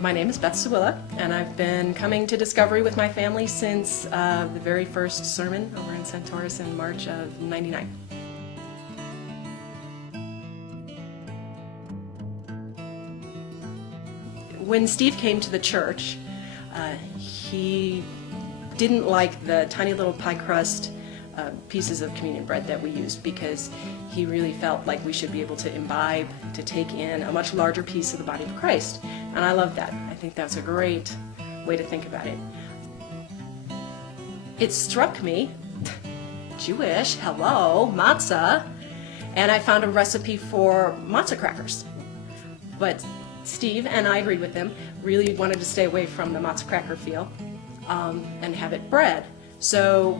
My name is Beth Sewilla, and I've been coming to Discovery with my family since the very first sermon over in Centaurus in March of '99. When Steve came to the church, he didn't like the tiny little pie crust pieces of communion bread that we used, because he really felt like we should be able to imbibe, to take in a much larger piece of the body of Christ. And I love that. I think that's a great way to think about it. It struck me, Jewish, hello, matzah, and I found a recipe for matzah crackers. But Steve, and I agreed with him, really wanted to stay away from the matzah cracker feel and have it bread. So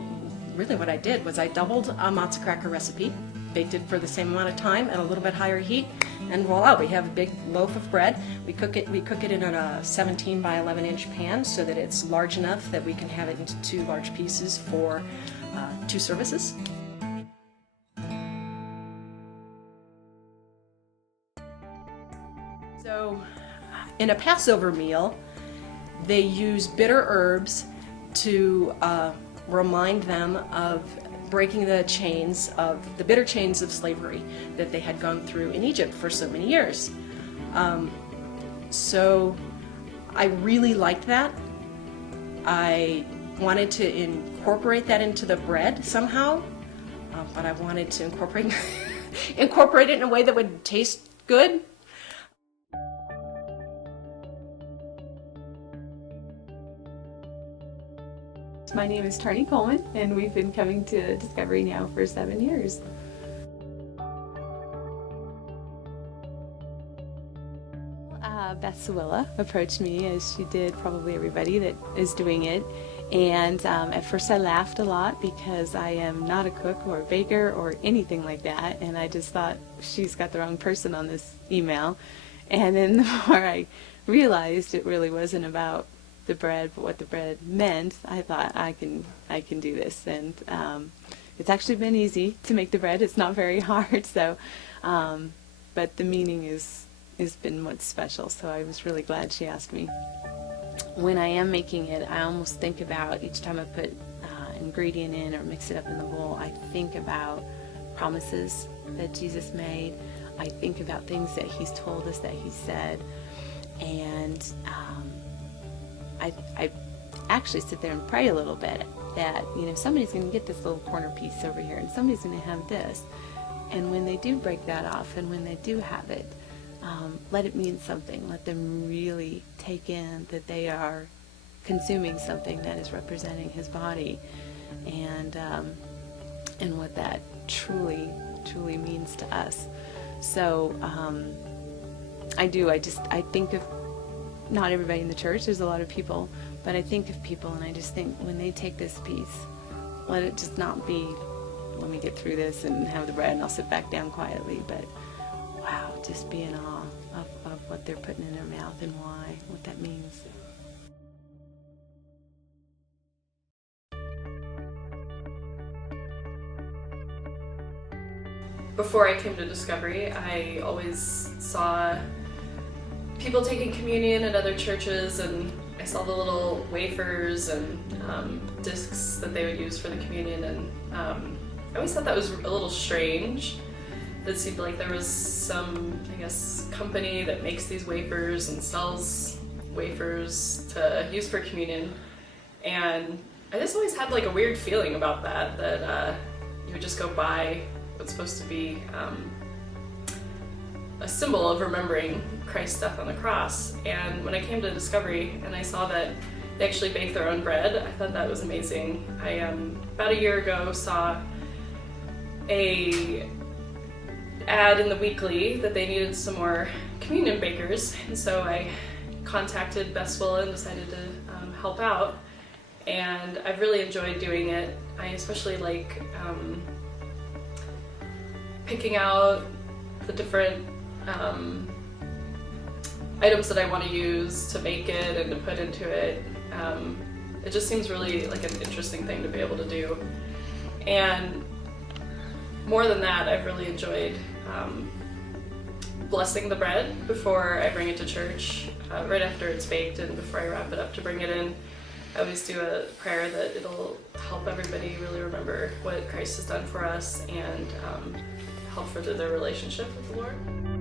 really what I did was I doubled a matzah cracker recipe, baked it for the same amount of time at a little bit higher heat, and voila, we have a big loaf of bread. We cook it in a 17 by 11 inch pan so that it's large enough that we can have it into 2 large pieces for 2 services. So in a Passover meal, they use bitter herbs to remind them of breaking the bitter chains of slavery that they had gone through in Egypt for so many years. So I really liked that. I wanted to incorporate that into the bread somehow, but I wanted to incorporate it in a way that would taste good. My name is Tarnie Coleman, and we've been coming to Discovery now for 7 years. Beth Sewilla approached me, as she did probably everybody that is doing it, and at first I laughed a lot because I am not a cook or a baker or anything like that, and I just thought she's got the wrong person on this email. And then the more I realized it really wasn't about the bread, but what the bread meant, I thought I can do this. And it's actually been easy to make the bread. It's not very hard. So, but the meaning has been what's special. So I was really glad she asked me. When I am making it, I almost think about each time I put ingredient in or mix it up in the bowl, I think about promises that Jesus made. I think about things that He's told us, that He said, and I actually sit there and pray a little bit that, somebody's going to get this little corner piece over here, and somebody's going to have this. And when they do break that off, and when they do have it, let it mean something. Let them really take in that they are consuming something that is representing His body, and what that truly means to us. So I think of not everybody in the church, there's a lot of people, but I think of people, and I just think when they take this piece, let it just not be, let me get through this and have the bread and I'll sit back down quietly, but wow, just be in awe of what they're putting in their mouth and why, what that means. Before I came to Discovery, I always saw people taking communion at other churches, and I saw the little wafers and discs that they would use for the communion, and I always thought that was a little strange. It seemed like there was some, company that makes these wafers and sells wafers to use for communion, and I just always had a weird feeling about that you would just go buy what's supposed to be a symbol of remembering Christ's death on the cross. And when I came to Discovery and I saw that they actually bake their own bread, I thought that was amazing. I about a year ago saw a ad in the weekly that they needed some more communion bakers, and so I contacted Beth Sewilla and decided to help out, and I've really enjoyed doing it. I especially like picking out the different items that I want to use to make it and to put into it. It just seems really like an interesting thing to be able to do. And more than that, I've really enjoyed blessing the bread before I bring it to church, right after it's baked and before I wrap it up to bring it in. I always do a prayer that it'll help everybody really remember what Christ has done for us and help further their relationship with the Lord.